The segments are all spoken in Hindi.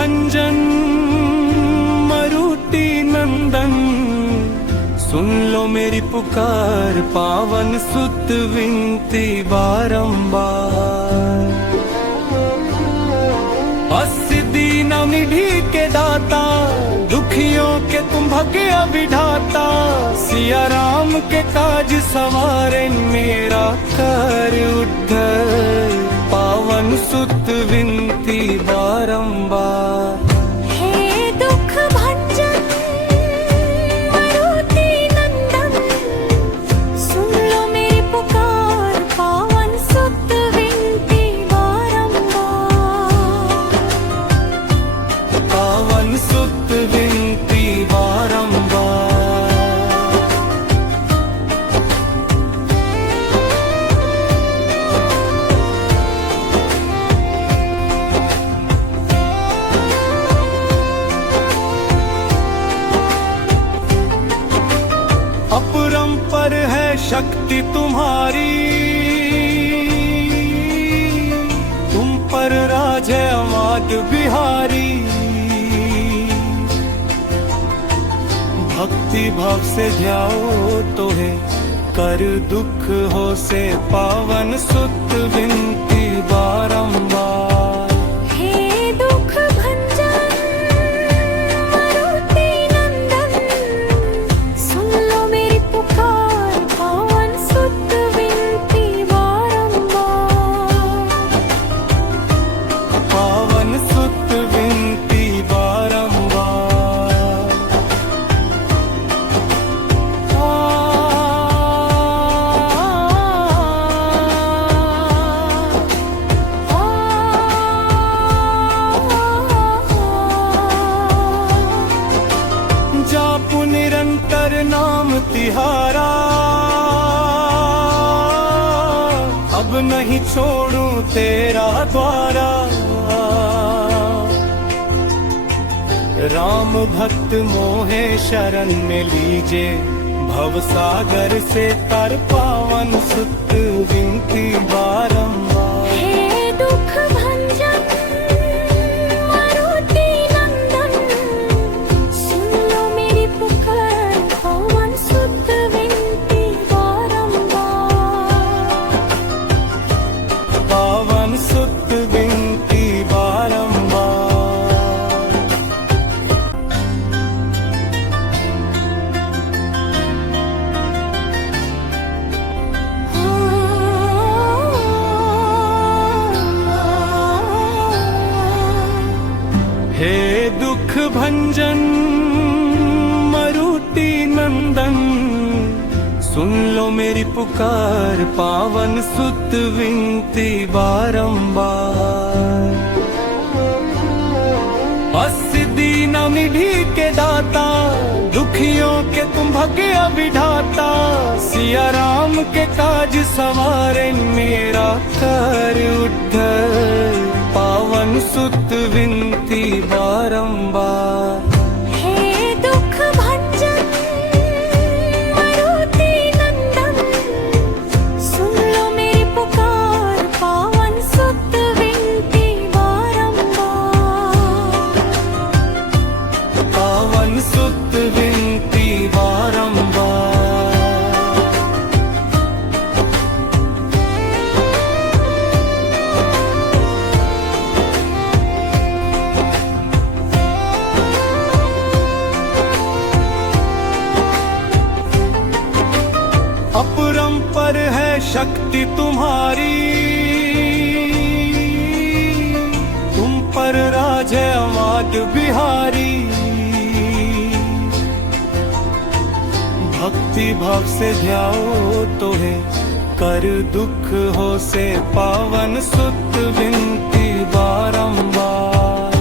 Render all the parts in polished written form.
भंजन मरुति नंदन, सुन लो मेरी पुकार पावन सुत विनती बारंबार। सिद्धि निधि के दाता, दुखियों के तुम भाग्य विधाता, सिया राम के काज सवारे मेरा कर उद्धार, पावन सुत विनती बारंबार। अपरंपर है शक्ति तुम्हारी, तुम पर राज है अमात बिहारी। भक्ति भाव से ध्याओ तो है कर दुख हो से पावन सुत विनती बारंबार। निरंतर नाम तिहारा, अब नहीं छोड़ूं तेरा द्वारा। राम भक्त मोहे शरण में लीजे, भव सागर से तर पावन सुत विनती बारंबार। हे दुख भंजन मरुति नंदन, सुन लो मेरी पुकार पावन सुत विनती बारंबार। सिद्धि निधि के दाता, दुखियों के तुम भाग्य विधाता, सिया राम के काज सवारे मेरा कर उद्धार, पावन सुत विनती बारंबार। सुत विनती बारंबार। अपरंपर है शक्ति तुम्हारी, तुम पर राज है अमात बिहारी। भक्ति भाव से ध्याओ तो है कर दुख हो से पावन सुत विनती बारंबार।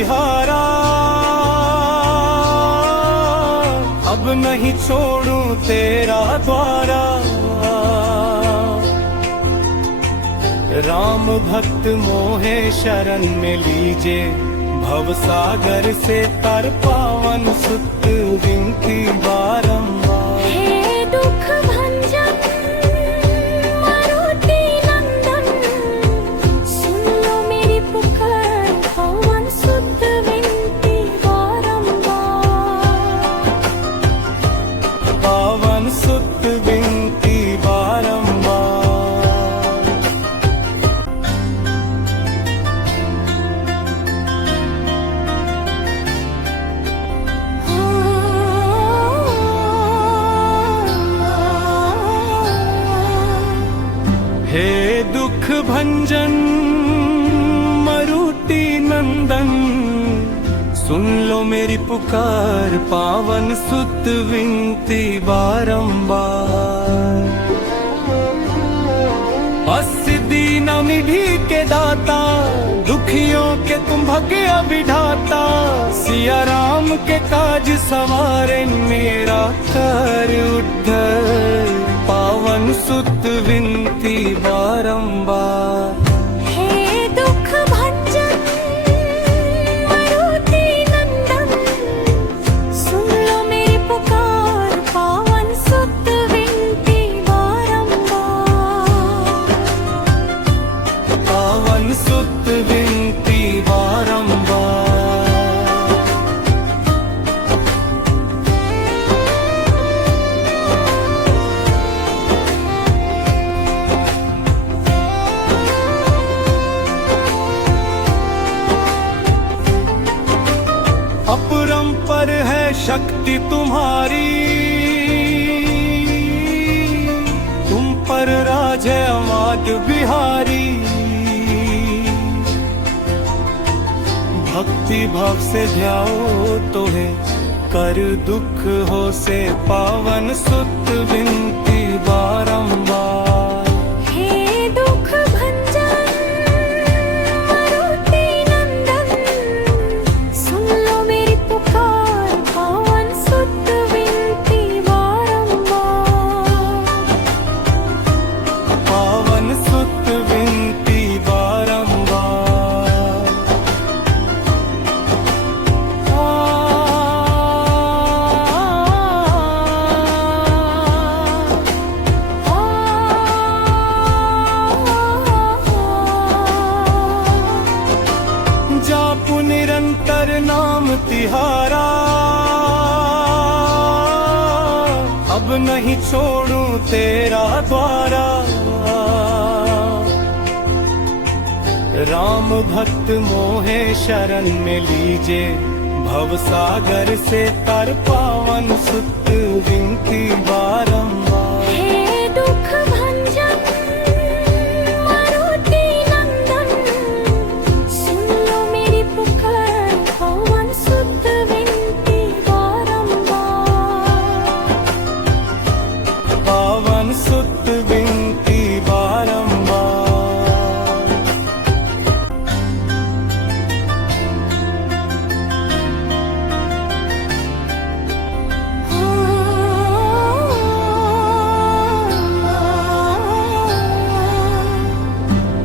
तिहारा, अब नहीं छोड़ूं तेरा द्वारा। राम भक्त मोहे शरण में लीजे, भव सागर से तर पावन सुत विनती बारंबार। हे दुख भंजन मारुति नंदन, सुन लो मेरी पुकार पवन सुत विनती बारंबार। पावन सुत विनती बारंबार। हे दुख भंजन मरुति नंदन, सुन लो मेरी पुकार पावन सुत विनती बारंबार। अस्सिद्धि निधि के दाता, दुखियों के तुम भाग्य विधाता। सिया राम के काज सवारे, मेरा कर उद्धार पावन सुत विनती बारंबार। हे दुख भंजन मारुति नंदन, सुन लो मेरी पुकार पावन सुत विनती बारंबार। पावन सुत विनती बारंबार। अपरंपर है शक्ति तुम्हारी, तुम पर राज है अमात बिहारी। भक्ति भाव से ध्याओ तो है, कर दुख हो से पावन सुत विनती बारंबार। हे दुख भंजन मारुति नंदन, सुन लो मेरी पुकार पावन सुत विनती बारंबार। पावन सुत विनती बारंबार। जापु निरंतर नाम तिहारा, अब नहीं छोड़ूं तेरा द्वारा। राम भक्त मोहे शरण में लीजे, भव सागर से तर पावन सुत विनती बारंबार। हे दुख भंजन मारुति नंदन, सुन लो मेरी पुकार पवन सुत विनती बारंबार। पावन सुत विनती बारंबार।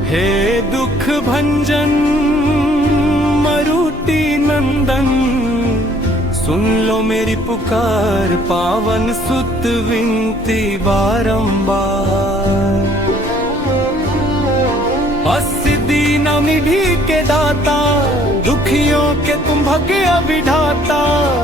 हे दुख भंजन मरुति नंदन, सुन लो मेरी पुकार पावन सुत विनती बारंबार। अस्सिद्धि निधि के दाता, दुखियों के तुम भाग्य विधाता।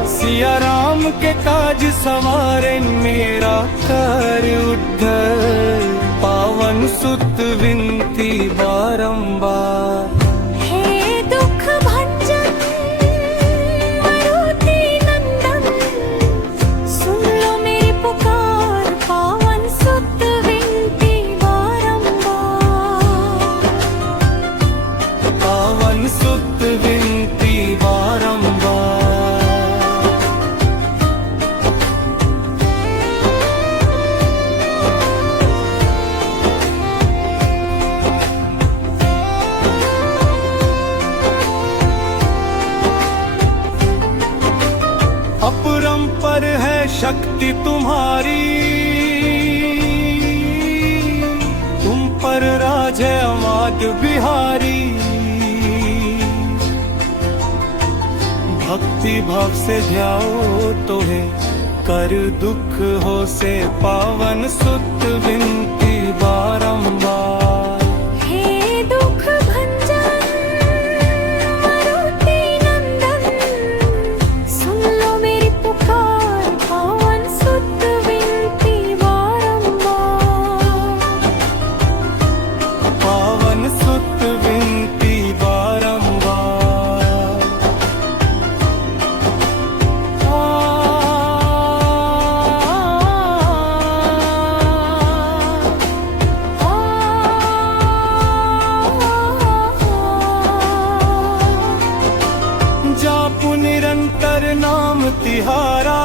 सिया राम के काज सवारे, मेरा कर उद्धार पावन सुत विनती बारंबार। हे दुख भंजन मारुति नंदन, सुन लो मेरी पुकार पावन सुत विनती बारंबार। पावन सुत विनती बारंबार। शक्ति तुम्हारी, तुम पर राज है अमात बिहारी। भक्ति भाव से ध्याओ तो है, कर दुख हो से पावन सुत विनती बारंबार। हे दुख भंजन मारुति नंदन, सुन लो मेरी पुकार, पावन सुत विनती बारंबार। पावन सुत विनती बारंबार। जापु निरंतर नाम तिहारा,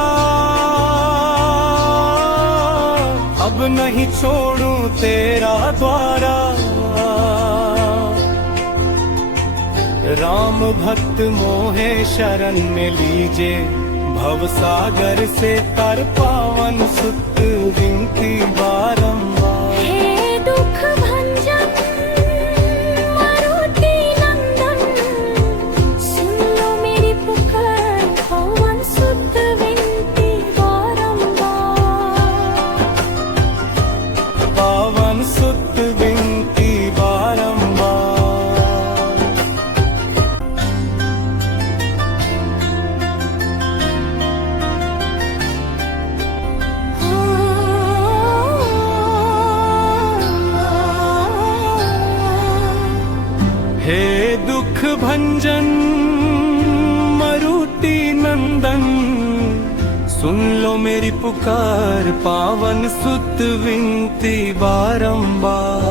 अब नहीं छोड़ूं तेरा द्वारा। राम भक्त मोहे शरण में लीजे, भव सागर से तर पावन सुत विनती बारंबार। हे दुख भंजन मारुति नंदन, सुन लो मेरी पुकार, पावन सुत विनती बारंबार। पावन सुत विनती बारंबार। हे दुख भंजन मारुति नंदन, सुन लो मेरी पुकार, पावन सुत विनती बारंबार।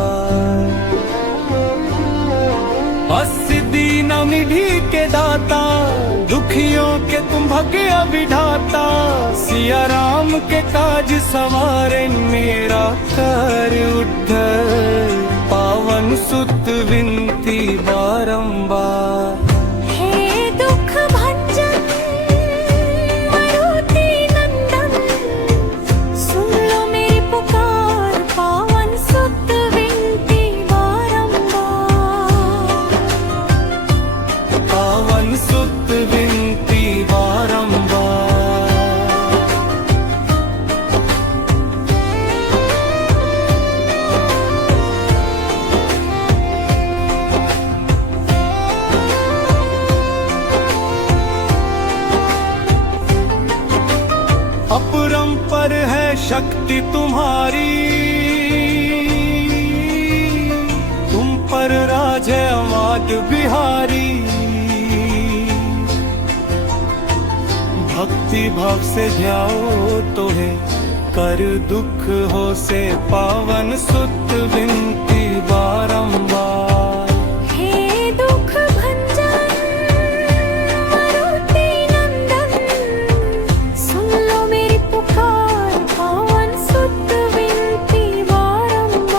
असिद्धि निधि के दाता, दुखियों के तुम भग्य विधाता। सिया राम के काज सवारे, मेरा कर उद्धार, पावन सुत विनती बारंबार। हे दुख भंजन मारुति नंदन, सुन लो मेरी पुकार, पावन सुत विनती बारंबार। पावन सुत विनती बारंबार। अपरंपर है शक्ति तुम्हारी, तुम पर राज है अमात बिहारी। भक्ति भाव से ध्याओ तो है, कर दुख हो से पावन सुत विनती बारंबार। हे दुख भंजन मारुति नंदन, सुन लो मेरी पुकार, पावन सुत विनती बारंबार।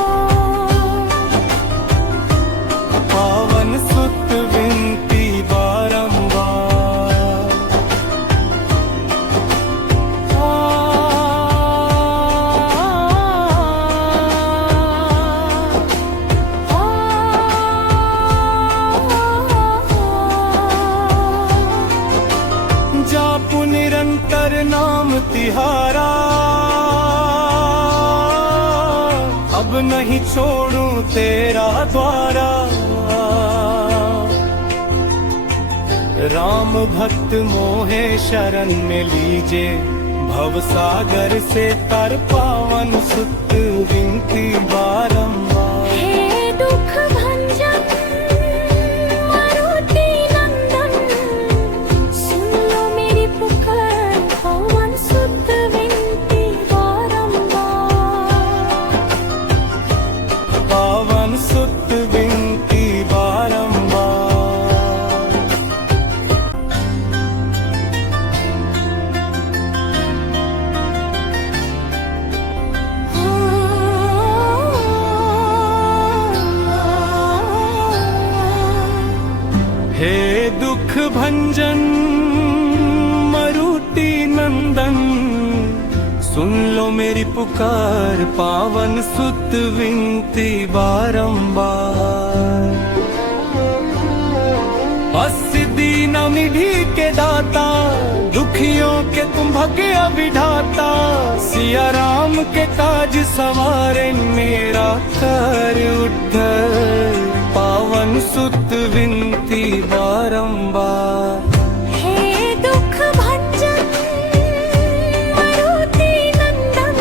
पावन सुत विनती बारंबार। जापु निरंतर नाम तिहारा, अब नहीं छोड़ूं तेरा द्वारा। राम भक्त मोहे शरण में लीजे, भव सागर से तर पावन सुत विनती बारंबार। हे दुख भंजन मारुति नंदन, सुन लो मेरी पुकार, पावन सुत विनती बारंबार। पावन सुत विनती बारंबार। हे दुख भंजन मारुति नंदन, मेरी पुकार पावन सुत विनती बारंबार। सिद्धि न निधि के दाता, दुखियों के तुम भाग्य विधाता। सिया राम के काज सवारे मेरा कर उद्धार, पावन सुत विनती बारंबार। हे दुख भंजन मारुति नंदन,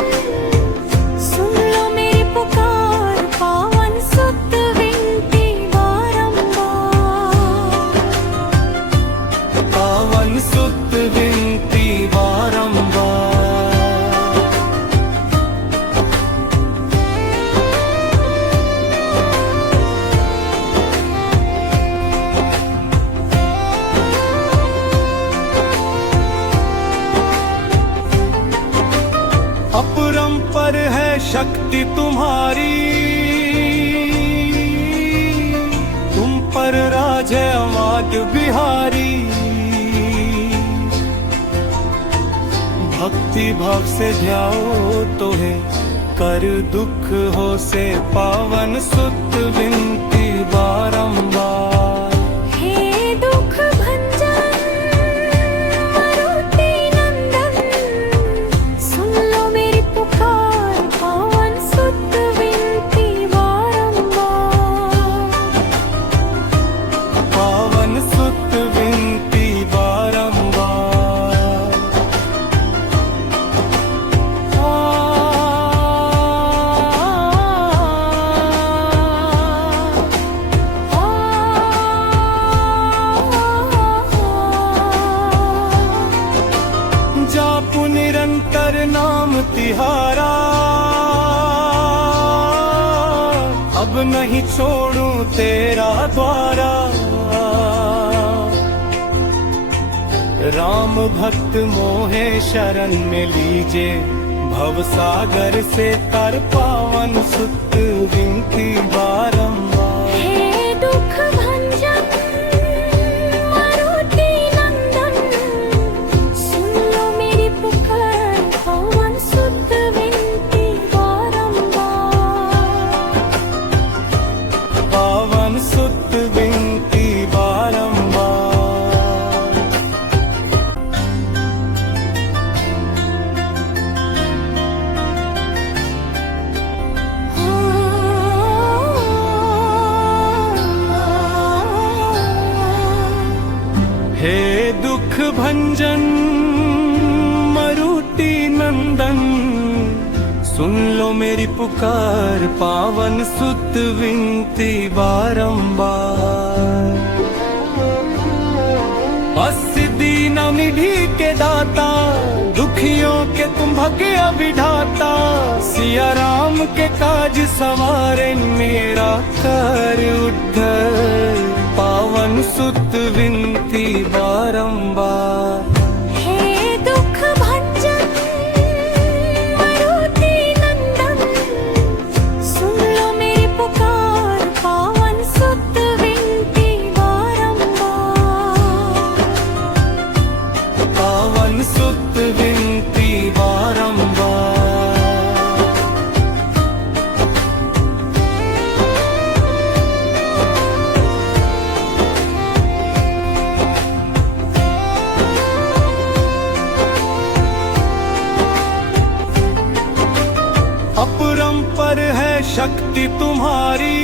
सुन लो मेरी पुकार पावन सुत विनती बारंबार। पावन सुत विनती बारंबार। अपरंपर है शक्ति तुम्हारी, तुम पर राज है अमात बिहारी। भक्ति भाव से ध्याओ तो है कर दुख हो से पावन सुत विनती बारंबार। हे दुख भंजन मारुति नंदन, सुन लो मेरी पुकार पावन सुत विनती बारंबार। पावन सुत विनती बारंबार। जापु निरंतर नाम तिहारा, अब नहीं छोड़ूं तेरा द्वारा। राम भक्त मोहे शरण में लीजे, भव सागर से तर पावन सुत विनती बारंबार। हे दुख भंजन मारुति नंदन, सुन लो मेरी पुकार पावन सुत विनती बारंबार। पावन सुत विनती बारंबार। हे दुख भंजन मारुति नंदन, सुन लो मेरी पुकार पावन सुत विनती बारंबार। सिद्धि न निधि के दाता, दुखियों के तुम भाग्य विधाता। सिया राम के काज सवारे मेरा कर उद्धार, पावन सुत विनती बारंबार। हे दुख भंजन मारुति नंदन, सुन लो मेरी पुकार पावन सुत विनती बारंबार। पावन सुत विनती बारंबार। अपरंपर है शक्ति तुम्हारी,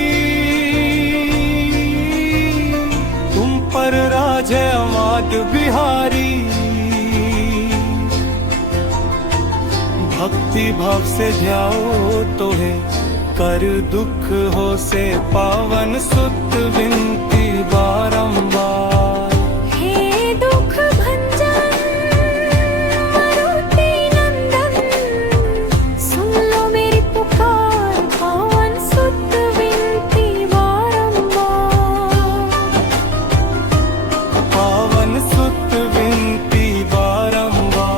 तुम पर राज है अमात बिहारी। भक्ति भाव से ध्याओ तो है कर दुख हो से पावन सुत विनती बारंबार। हे दुख भंजन मारुति नंदन, सुन लो मेरी पुकार पावन सुत विनती बारंबार। पावन सुत विनती बारंबार।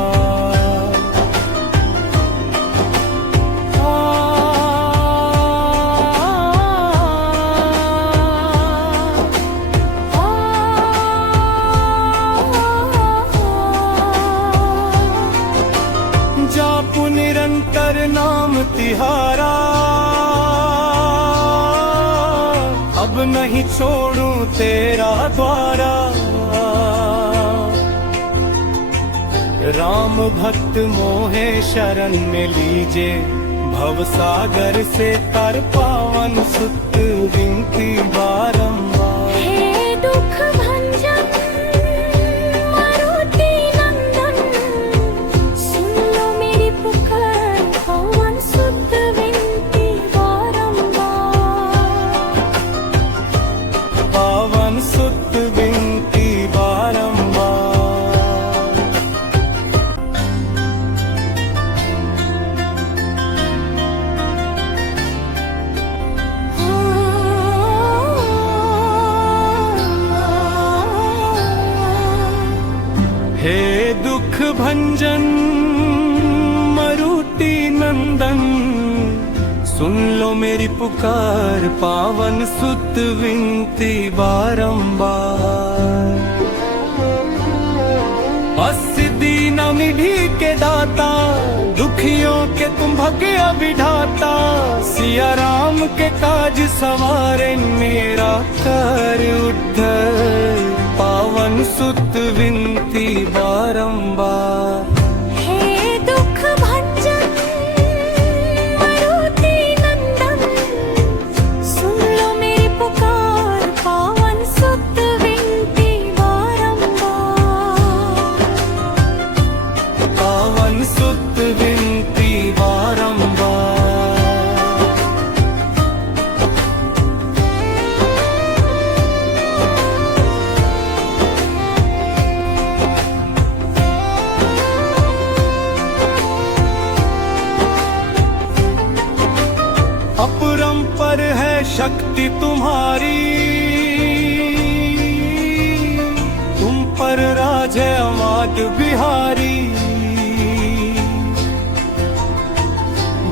अब नहीं छोड़ूं तेरा द्वारा। राम भक्त मोहे शरण में लीजे, भव सागर से तर पावन सुत विनती बारंबार। हे दुख भंजन मारुति नंदन, सुन लो मेरी पुकार पवन सुत विनती बारंबार। पावन सुत विनती बारंबार। हे दुख भंजन मरुति नंदन, सुन लो मेरी पुकार पावन सुत विनती बारंबार। अस्सिद्धि निधि के दाता, दुखियों के तुम भग्य विधाता। सिया राम के काज सवारे, मेरा कर उद्धार पावन सुत विनती बारंबार। हे दुख भंजन मारुति नंदन, सुन लो मेरी पुकार पावन सुत विनती बारंबार। पावन सुत विनती बारंबार। अपरंपर है शक्ति तुम्हारी, तुम पर राज है अमात बिहारी।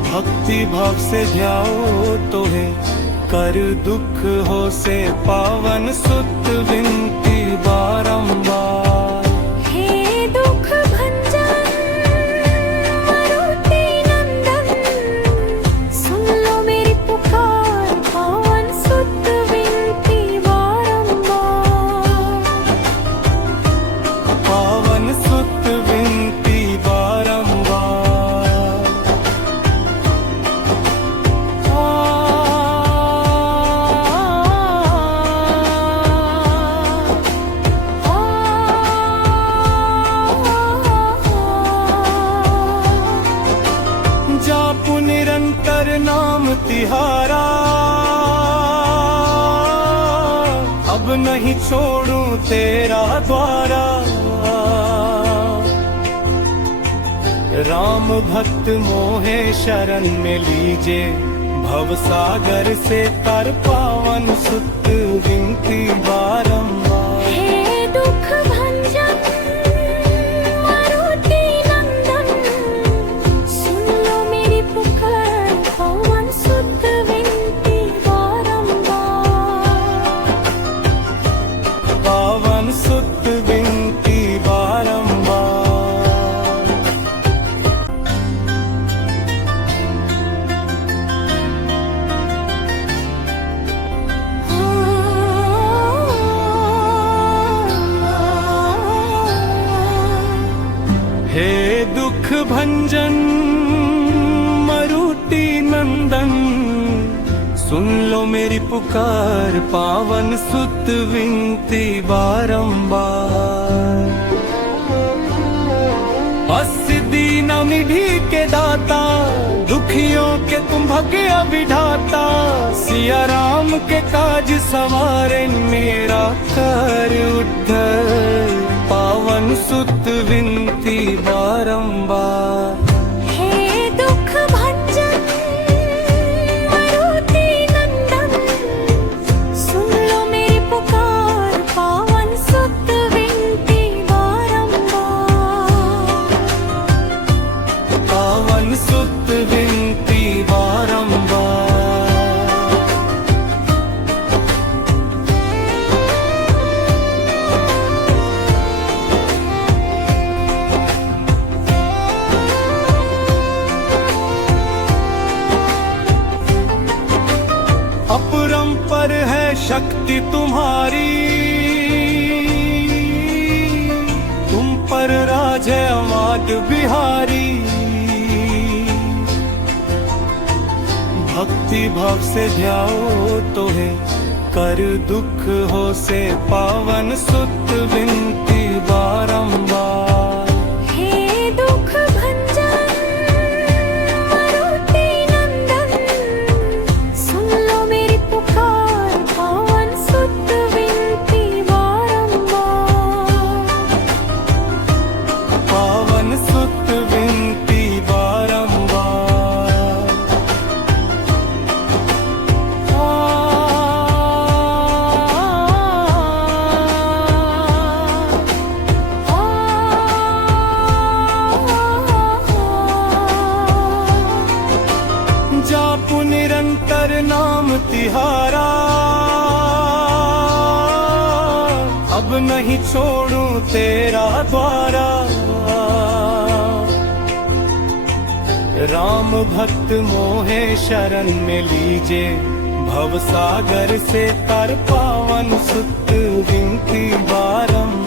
भक्ति भाव से ध्याओ तो है, कर दुख हो से पावन सुत विनती बारंबार। हे दुख भंजन मारुति नंदन, सुन लो मेरी पुकार पावन सुत विनती बारंबार। पावन सुत विनती बारंबार। जापु निरंतर नाम तिहारा, अब नहीं छोड़ूं तेरा द्वारा। राम भक्त मोहे शरण में लीजे, भव सागर से तर पावन सुत विनती बारंबार। हे दुख भंजन मारुति नंदन, सुन लो मेरी पुकार पवन सुत विनती बारंबार। पावन सुत विनती बारंबार। हे दुख भंजन मरुति नंदन, सुन लो मेरी पुकार पावन सुत विनती बारंबार। अस्सिद्धि निधि के दाता, दुखियों के तुम भग्य विधाता। सिया राम के काज सवारे, मेरा कर उद्धार पावन सुत विनती बारंबार। हे दुख भंजन मारुति नंदन, सुन लो मेरी पुकार पावन सुत विनती बारंबार। पावन सुत विनती बारंबार। अपरंपर है शक्ति तुम्हारी, तुम पर राज है अमाद बिहारी। भक्ति भाव से ध्याओ तो है, कर दुख हो से पावन सुत विनती बारंबार। हे दुख भंजन मारुति नंदन, सुन लो मेरी पुकार, पावन सुत विनती बारंबार। पावन सुत विनती बारंबार। जापु निरंतर नाम तिहारा, अब नहीं छोड़ूं तेरा द्वारा। राम भक्त मोहे शरण में लीजे, भव सागर से तर पावन सुत विनती बारंबार।